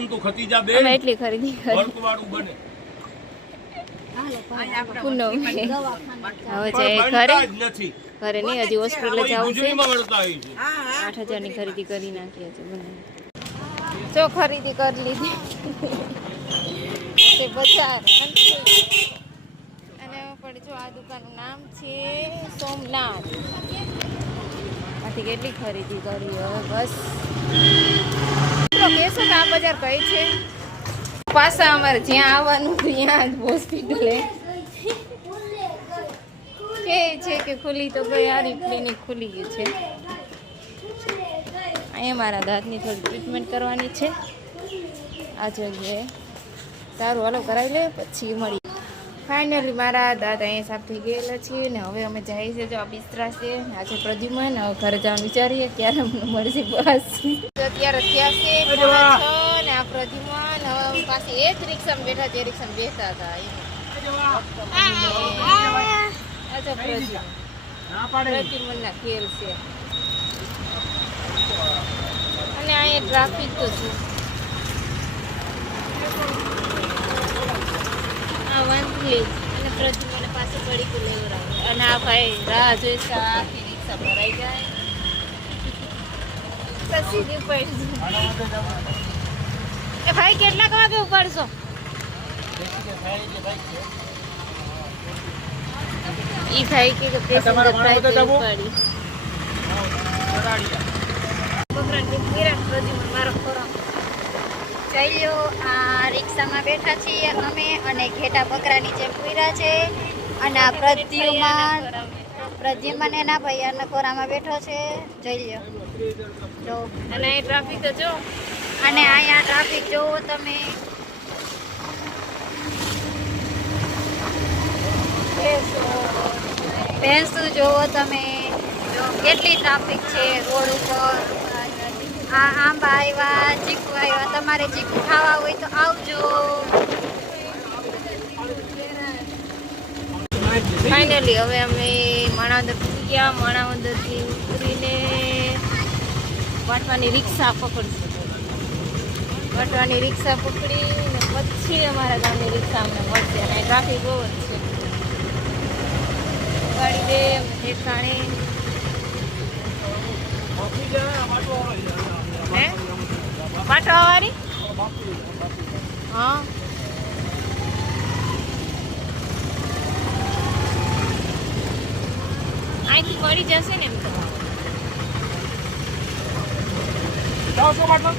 બનતું ખતીજા બે અમે એટલી ખરીદી કરી વર્કવાળું બને પૂનમ હવે છે ઘરે ઘરે નહીં હજી હોસ્પિટલ જવું છે 8,000 ની ખરીદી કરી નાખી છે બંને જો ખરીદી કરી લીધી તે બજાર અને પણ જો આ દુકાનનું નામ છે સોમનાથ આથી કેટલી ખરીદી કરી હવે બસ કેસો કે આ બજાર કઈ છે પાછા અમારે જ્યાં આવવાનું ત્યાં હોસ્પિટલે કે છે કે ખુલી તો ગઈ આ ક્લિનિક ખુલી ગયું છે અહીંયા મારા દાંતની થોડી ટ્રીટમેન્ટ કરવાની છે આ જગ્યાએ સારું હાલો કરાવી લે પછી મળી ફાઇનલી મારા દાંત અહીંયા સાફ થઈ ગયેલા છીએ ને હવે અમે જઈએ છીએ જો આ બિસ્તરા છે આજે પ્રદ્યુમન હવે ઘરે જવાનું વિચારીએ ક્યારે અમને મળશે બસ અત્યારે થયા છે ને આ પ્રદ્યુમન હવે પાસે એ જ રિક્ષામાં બેઠા જે રિક્ષામાં બેસતા હતા અચ્છા પ્રદ્યુમનના ખેલ છે અને અહીંયા ટ્રાફિક તો છે આ વંથલી અને પ્રતિમાને પાસે પડી કુ લેવરાવે અને આ ભાઈ રાહ જોઈ આખી રિક્ષા ભરાઈ જાય પછી પડી એ ભાઈ કેટલાક વાગે ઉપાડશો ઈ ભાઈ કે પેસેન્જર ભાઈ ઉપાડી મારો ખોરાક ચાલ્યો આ રિક્ષામાં બેઠા છીએ અમે અને ઘેટા બકરાની જેમ પૂર્યા છે અને આ પ્રદ્યુમન એના ભાઈ ખોરામાં બેઠો છે જોઈ લ્યો જો અને અહીં ટ્રાફિક તો જો અને અહીંયા ટ્રાફિક જોવો તમે ભેંસું જોવો તમે જો કેટલી ટ્રાફિક છે રોડ ઉપર આ આંબા આવ્યા ચીકુ આવ્યા તમારે ચીકુ ખાવા હોય તો આવજો ફાઇનલી હવે અમે માણાવદર પૂરી ગયા માણાવદરથી ઉતરીને વાટવાની રિક્ષા પકડીને પછી અમારા ગામની રિક્ષા અમને મળશે અને ટ્રાફિક બહુ જ છે ગાડી દે ઠેકાણે વાટવાવાળી હા અહીંથી પડી જશે ને એમ તો જાઓ છો માટલો